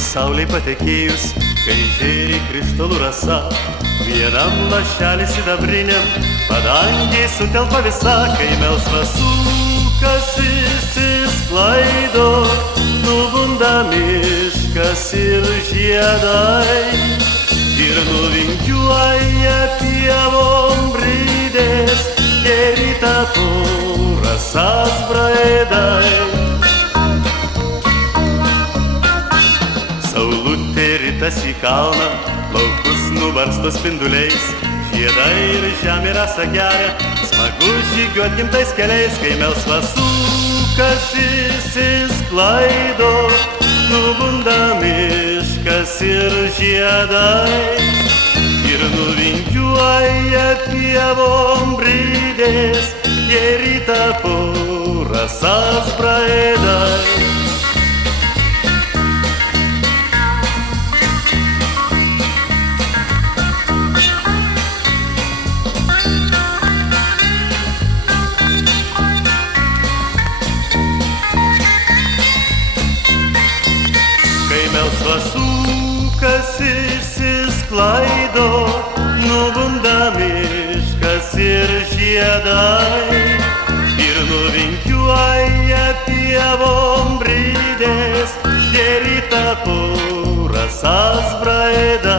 Saulei patekėjus, kai žėri krištolų rasa, vienam lašelį sidabriniam padangė sutelpa visa, kai melsvas sukasi išsisklaido, nubunda miškas ir žiedai ir nuvingiuoja pievom bridės, geri tapo rasas braidai. Saulutė rytas į kalną, laukus nubarsto spinduliais, žiedai ir žemė rasa geria, smagu žygiuot gimtais keliais, kai melsvas sukasi išsisklaido, nubunda miškas ir žiedai ir nuvingiuoja pievom bridės, geri tapo rasas braidai. Kai melsvas sukasi išsisklaido, nubunda miškas ir žiedai ir nuvingiuoja pievom bridės, geri tapo rasas braidai.